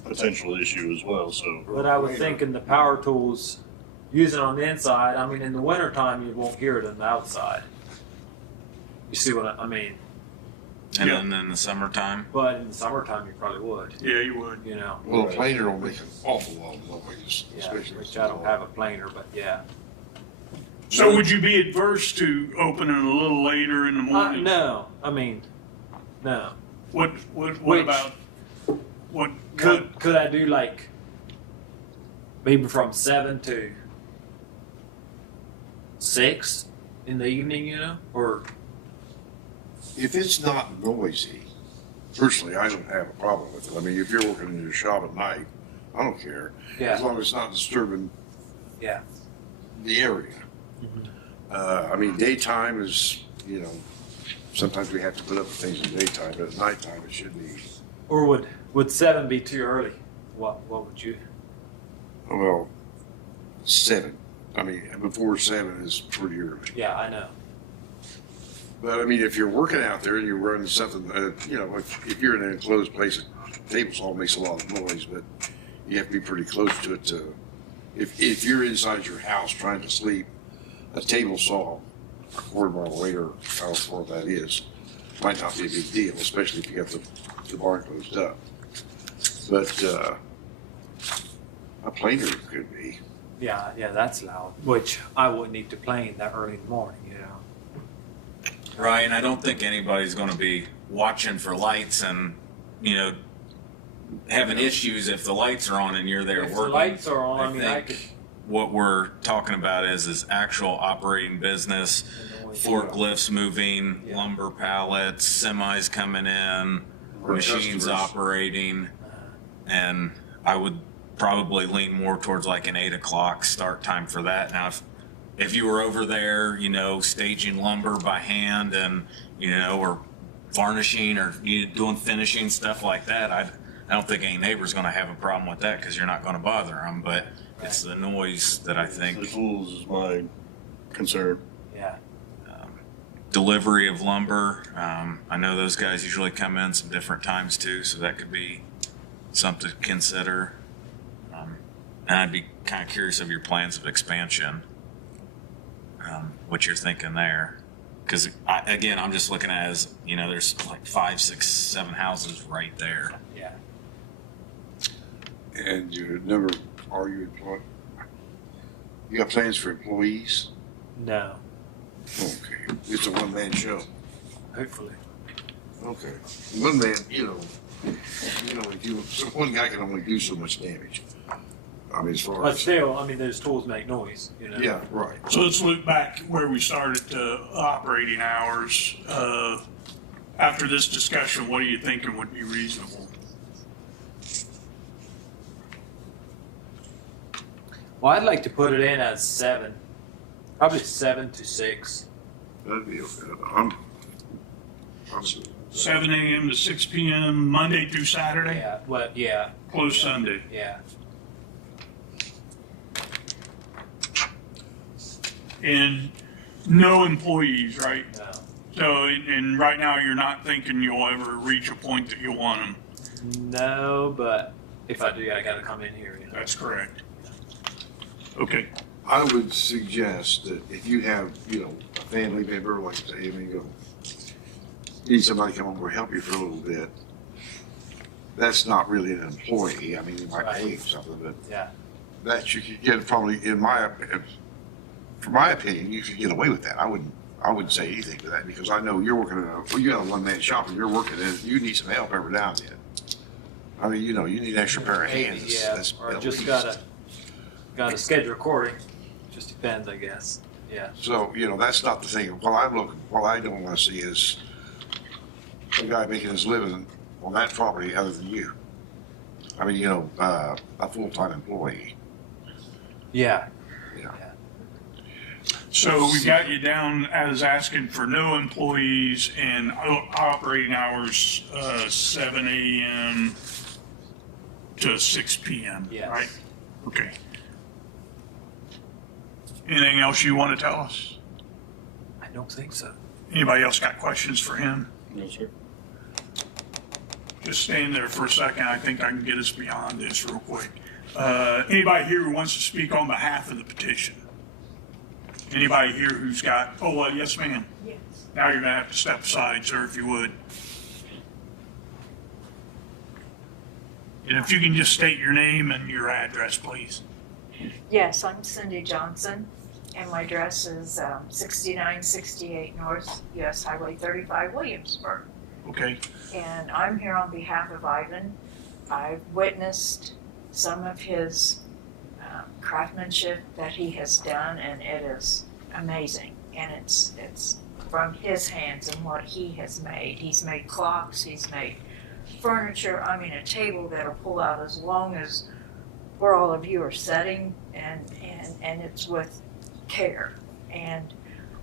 potential issue as well. So, But I would think in the power tools, using on the inside, I mean, in the wintertime, you won't hear it on the outside. You see what I mean? And Yeah. then in the summertime, But in the summertime, you probably would, yeah, you would. Well, a planer will make an awful lot of noise, Yeah, especially. which I don't have a planer, but yeah. So would you be adverse to opening a little later in the morning? No, I mean, no. What Which- about, what, Could I do like maybe from 7 to 6 in the evening, or If it's not noisy, personally, I don't have a problem with it. I mean, if you're working in your shop at night, I don't care. As yeah, long as it's not disturbing yeah. the area. I mean, daytime is, sometimes we have to put up with things in daytime, but at nighttime it should be, Or would 7 be too early? What would you? well, 7. I mean, before 7 is pretty early. Yeah, I know. But I mean, if you're working out there and you're running something, if you're in an enclosed place, a table saw makes a lot of noise, but you have to be pretty close to it to, if you're inside your house trying to sleep, a table saw a quarter mile away or how far that is, might not be a big deal, especially if you got the barn closed up. But a planer could be. Yeah, that's loud. Which I wouldn't need to plane that early in the morning, right? And I don't think anybody's going to be watching for lights and having issues if the lights are on and you're there If working. the lights are on, I mean, I think could. what we're talking about is actual operating business, forklifts moving, Yeah. lumber pallets, semis coming in, Or machines customers. operating, and I would probably lean more towards like an 8 o'clock start time for that. Now, if you were over there, staging lumber by hand and, or varnishing or doing finishing stuff like that, I don't think any neighbor's going to have a problem with that because you're not going to bother them. But it's the noise that I the think. tools is my concern. Yeah. Delivery of lumber. I know those guys usually come in some different times too, so that could be something to consider. And I'd be kind of curious of your plans of expansion, what you're thinking there. Because again, I'm just looking at it as, there's like 5, 6, 7 houses right there. Yeah. And your number, are you employed? You got plans for employees? No. Okay, it's a one-man show. Hopefully. Okay. One man, if you, so one guy can only do so much damage. I mean, as far But as, still, I mean, those tools make noise, you know? yeah, right. So let's look back where we started to operating hours. After this discussion, what are you thinking would be reasonable? Well, I'd like to put it in as 7, probably 7 to 6. That'd be okay. I'm 7 a.m. to 6 p.m. Monday through Saturday, Yeah, well, yeah, closed Sunday. yeah. And no employees, right? No. So, and right now you're not thinking you'll ever reach a point that you'll want them. No, but if I do, I gotta come in here, you know? That's correct. Okay. I would suggest that if you have, you know, a family member, like say, I mean, you need somebody to come over and help you for a little bit, that's not really an employee. I mean, you might pay him something, but Yeah. that you could get probably, from my opinion, you could get away with that. I wouldn't say anything to that because I know you're working you got a one-man shop and you're working in it. You need some help every now and then. I mean, you know, you need an extra pair of hands. Maybe, yeah, That's or at just least. gotta schedule recording. Just depends, I guess. Yeah. So, you know, that's not the thing. What I don't want to see is a guy making his living on that property other than you. I mean, you know, a full-time employee. Yeah. So we got you down as asking for no employees and operating hours, 7 a.m. to 6 p.m. Yes. Right? Okay. Anything else you want to tell us? I don't think so. Anybody else got questions for him? No, sir. Just stand there for a second. I think I can get us beyond this real quick. Anybody here who wants to speak on behalf of the petition? Anybody here who's got, yes, ma'am. Yes. Now you're gonna have to step aside, sir, if you would. And if you can just state your name and your address, please. Yes, I'm Cindy Johnson, and my address is 6968 North US Highway 35, Williamsburg. Okay, And I'm here on behalf of Ivan. I've witnessed some of his craftsmanship that he has done, and it is amazing. And it's from his hands and what he has made. He's made clocks, he's made furniture, I mean a table that'll pull out as long as where all of you are sitting, and it's with care. And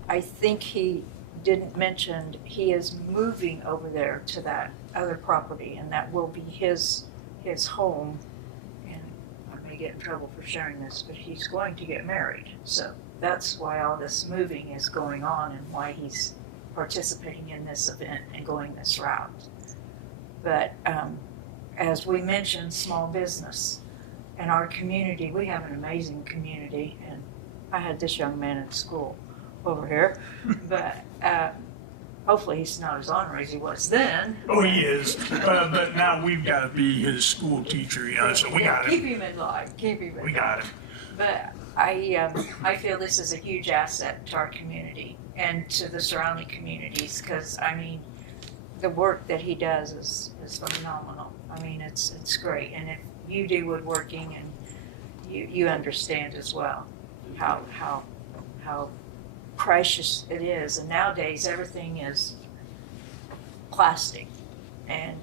I think he didn't mention he is moving over there to that other property, and that will be his home. And I may get in trouble for sharing this, but he's going to get married. So that's why all this moving is going on and why he's participating in this event and going this route. But as we mentioned, small business and our community, we have an amazing community, and I had this young man in school over here, but hopefully he's not as ornery as he was then. oh, he is, but now we've got to be his school teacher, you know, so we got Keep him. him in line, keep him in line. We got him. But I feel this is a huge asset to our community and to the surrounding communities, because I mean, the work that he does is phenomenal. I mean, it's great. And if you do woodworking, and you understand as well how precious it is. And nowadays everything is plastic, and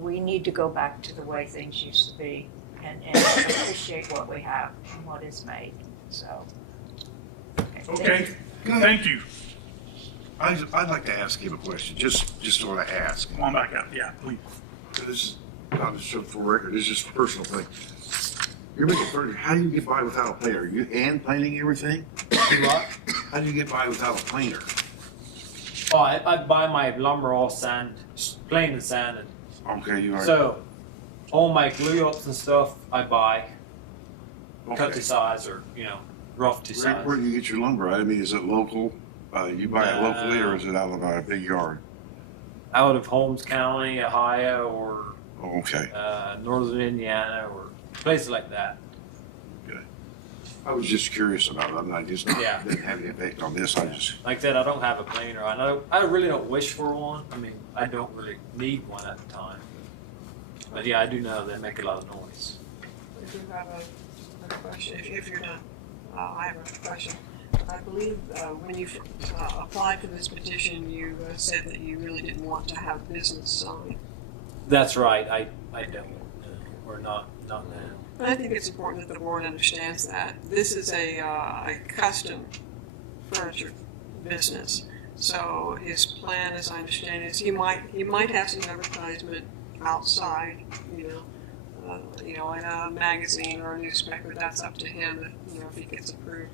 we need to go back to the way things used to be, and appreciate what we have and what is made. So. Okay, thank you. I'd like to ask him a question, just want to ask. Come on back up, yeah, please. This is not just for record, this is just a personal thing. You're making furniture, how do you get by without a planer? Are you hand planing everything? What? How do you get by without a planer? Oh, I buy my lumber all plain and sanded. Okay, you are. So, all my glue ups and stuff I buy, cut Okay. to size, or rough to size. Where do you get your lumber? I mean, is it local? You buy it locally, or is it out of a big yard? Out of Holmes County, Ohio, or Oh, okay. northern Indiana, or places like that. I was just curious about it. I just Yeah. didn't have any effect on this. I just, Like I said, I don't have a planer. I really don't wish for one. I mean, I don't really need one at the time. But yeah, I do know they make a lot of noise. We do have a question, if you're done. I have a question. I believe when you applied for this petition, you said that you really didn't want to have business sign. That's right. I don't. Or not now. But I think it's important that the board understands that. This is a custom furniture business. So his plan, as I understand it, is he might have some advertisement outside, in a magazine or a newspaper. That's up to him, if he gets approved.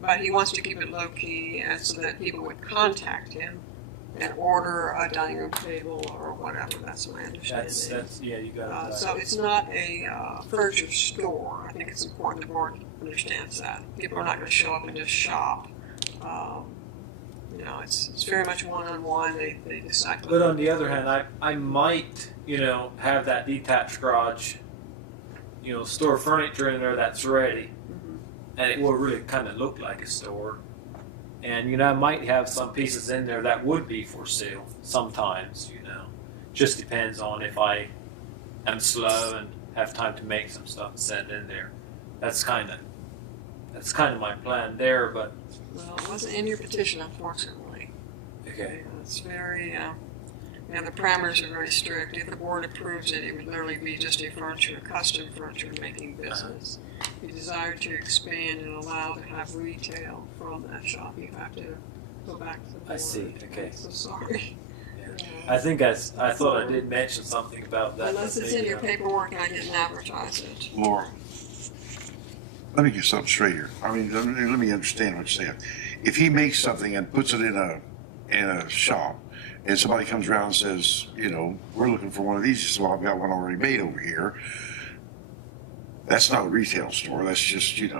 But he wants to keep it low key, and so that people would contact him and order a dining room table or whatever. That's my understanding. That's yeah, you got it. So it's not a furniture store. I think it's important the board understands that. People are not going to show up and just shop. It's very much one-on-one. They decide. But on the other hand, I might, have that detached garage, store furniture in there that's ready. And it will really kind of look like a store. And, I might have some pieces in there that would be for sale sometimes, Just depends on if I am slow and have time to make some stuff and send in there. That's kind of my plan there, but. Well, it wasn't in your petition, unfortunately. Okay. It's very, the parameters are very strict. If the board approves it, it would literally be just a custom furniture making business. If you desire to expand and allow to have retail from that shop, you have to go back to the board. I see, okay. So sorry. Yeah. I thought I did mention something about that. Unless it's in your paperwork and I didn't advertise it. Laura, let me get something straight here. I mean, let me understand what you're saying. If he makes something and puts it in a shop, and somebody comes around and says, we're looking for one of these, he says, well, I've got one already made over here. That's not a retail store. That's just, it's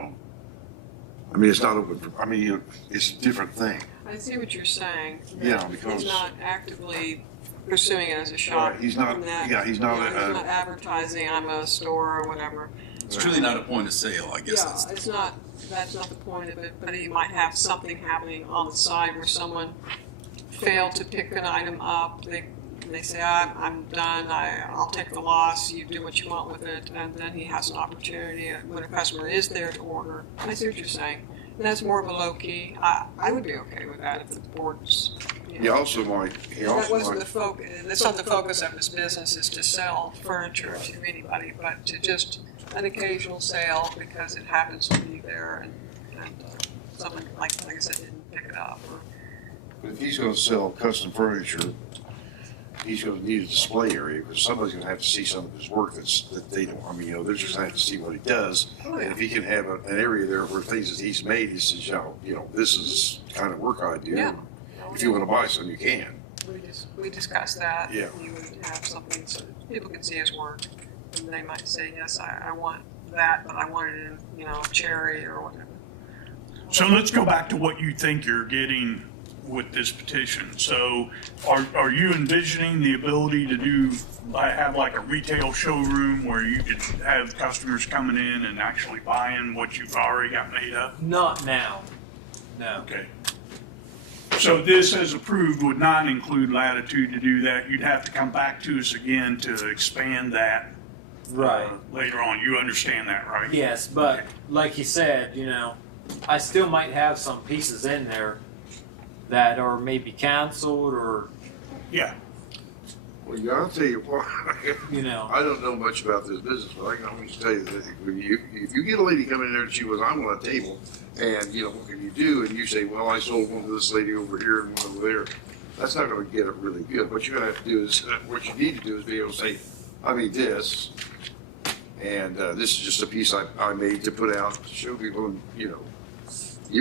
not open for, it's a different thing. I see what you're saying. Yeah, because he's not actively pursuing it as a shop. Right, he's not, he's not he's not advertising I'm a store or whatever. It's truly not a point of sale, I guess. Yeah, that's not the point of it, but he might have something happening on the side where someone failed to pick an item up. They say, I'm done, I'll take the loss, you do what you want with it, and then he has an opportunity when a customer is there to order. I see what you're saying. And that's more of a low key. I would be okay with that if the board's. He also might. That wasn't the focus. That's not the focus of his business, is to sell furniture to anybody, but to just an occasional sale because it happens to be there and someone, like I said, didn't pick it up. But if he's going to sell custom furniture, he's going to need a display area because somebody's going to have to see some of his work that they don't. They're just going to have to see what he does. Oh, yeah. And if he can have an area there where things that he's made, he says, this is the kind of work I do. Yeah. If you want to buy some, you can. We discussed that. Yeah. You would have something so that people can see his work, and they might say, yes, I want that, but I want it in, cherry or whatever. So let's go back to what you think you're getting with this petition. So are you envisioning the ability to have like a retail showroom where you could have customers coming in and actually buying what you've already got made up? Not now. No. Okay. So this, as approved, would not include latitude to do that. You'd have to come back to us again to expand that Right. Later on. You understand that, right? Yes, but like you said, I still might have some pieces in there that are maybe canceled or, Yeah. Well, I'll tell you what. I don't know much about this business, but I can always tell you that if you get a lady coming in there and she goes, I want a table, and what can you do? And you say, well, I sold one to this lady over here and one over there. That's not going to get it really good. What you're going to have to do is, what you need to do is be able to say, I made this, and this is just a piece I made to put out to show people, and you're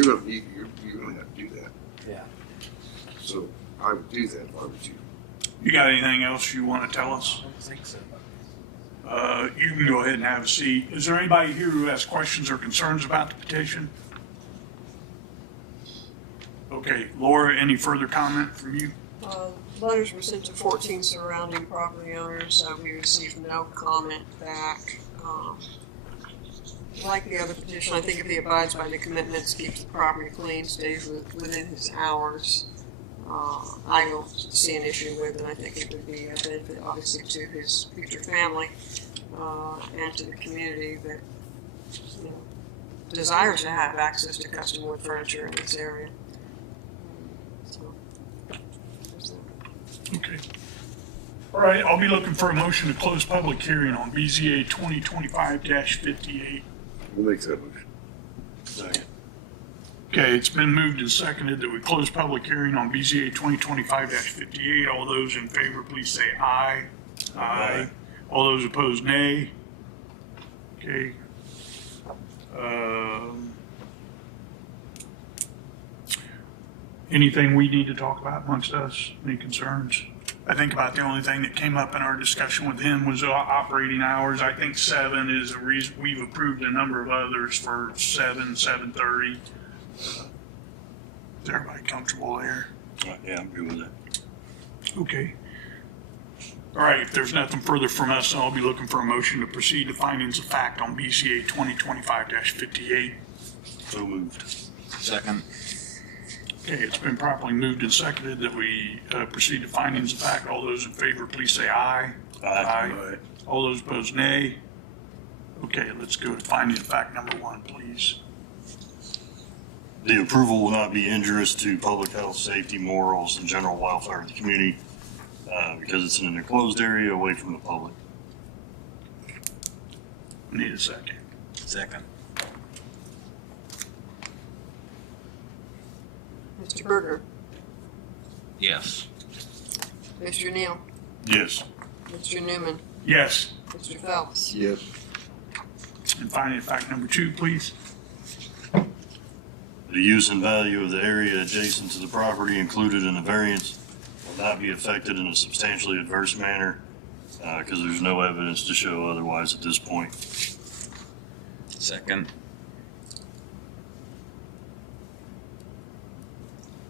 going to have to do that. yeah. So I would do that if I was you. You got anything else you want to tell us? I don't think so. You can go ahead and have a seat. Is there anybody here who has questions or concerns about the petition? Okay, Laura, any further comment from you? Letters were sent to 14 surrounding property owners, so we received no comment back. Like the other petition, I think if he abides by the commitments, keeps the property clean, stays within his hours, I don't see an issue with it. I think it would be a benefit, obviously, to his future family and to the community that you know, desires to have access to custom wood furniture in this area. So, there's that. Okay. All right, I'll be looking for a motion to close public hearing on BZA 2025-58. We'll make that motion. Second. Okay, it's been moved and seconded that we close public hearing on BZA 2025-58. All those in favor, please say aye. Aye. All those opposed, nay. Okay. Anything we need to talk about amongst us? Any concerns? I think about the only thing that came up in our discussion with him was operating hours. I think 7 is a reason. We've approved a number of others for 7, 7:30. Is everybody comfortable there? Yeah, I'm good with that. Okay. All right, if there's nothing further from us, I'll be looking for a motion to proceed to findings of fact on BCA 2025-58. So moved. Second. Okay, it's been properly moved and seconded that we proceed to findings of fact. All those in favor, please say aye. Aye. All those opposed, nay. Okay, let's go to finding of fact number 1, please. The approval will not be injurious to public health, safety, morals, and general welfare of the community because it's in an enclosed area away from the public. Need a second. Second. Mr. Berger, Yes. Mr. Neal, Yes. Mr. Newman, Yes. Mr. Phelps. Yes. And finding of fact number 2, please. The use and value of the area adjacent to the property included in the variance will not be affected in a substantially adverse manner because there's no evidence to show otherwise at this point. Second.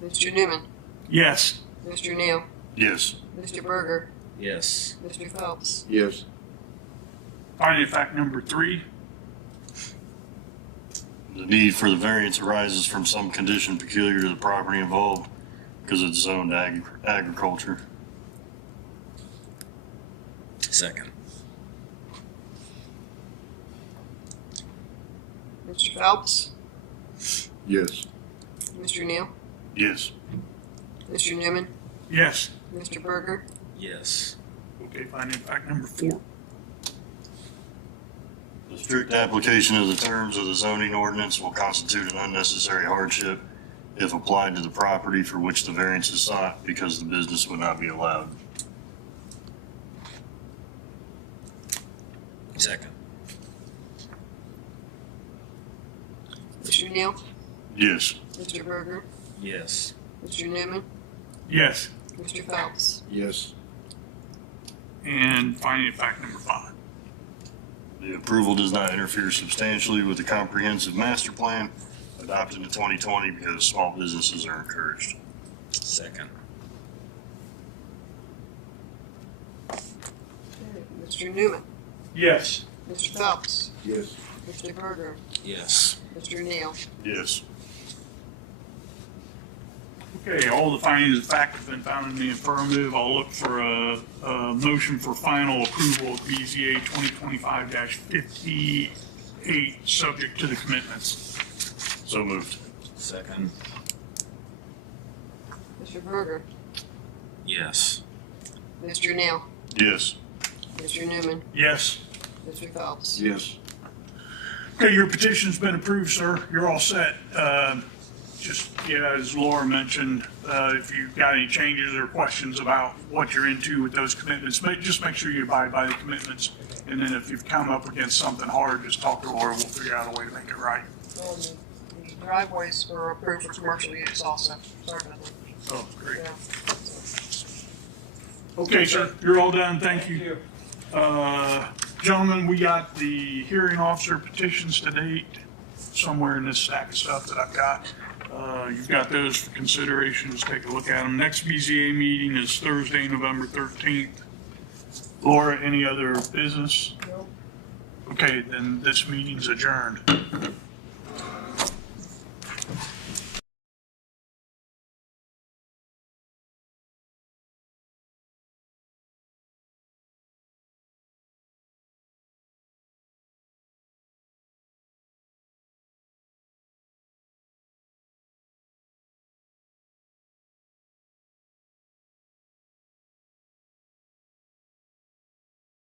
Mr. Newman, Yes. Mr. Neal, Yes. Mr. Berger, Yes. Mr. Phelps. Yes. Finding of fact number 3. The need for the variance arises from some condition peculiar to the property involved because it's zoned agriculture. Second. Mr. Phelps, Yes. Mr. Neal, Yes. Mr. Newman, Yes. Mr. Berger, Yes. Okay, finding of fact number 4. The strict application of the terms of the zoning ordinance will constitute an unnecessary hardship if applied to the property for which the variance is sought because the business would not be allowed. Second. Mr. Neal, Yes. Mr. Berger, Yes. Mr. Newman, Yes. Mr. Phelps. Yes. And finding of fact number 5. The approval does not interfere substantially with the comprehensive master plan adopted in 2020 because small businesses are encouraged. Second. Mr. Newman, Yes. Mr. Phelps, Yes. Mr. Berger, Yes. Mr. Neal. Yes. Okay, all the findings of fact have been found in the affirmative. I'll look for a motion for final approval of BZA 2025-58, subject to the commitments. So moved. Second. Mr. Berger, Yes. Mr. Neal, Yes. Mr. Newman, Yes. Mr. Phelps. Yes. Okay, your petition's been approved, sir. You're all set. Just, yeah, as Laura mentioned, if you've got any changes or questions about what you're into with those commitments, just make sure you abide by the commitments. And then if you've come up against something hard, just talk to Laura. We'll figure out a way to make it right. The driveways were approved for commercial use also. Sorry about that. Oh, great. Yeah. Okay, sir, you're all done. Thank you. Gentlemen, we got the hearing officer petitions to date somewhere in this stack of stuff that I've got. You've got those for consideration. Just take a look at them. Next BZA meeting is Thursday, November 13th. Laura, any other business? Nope. Okay, then this meeting's adjourned.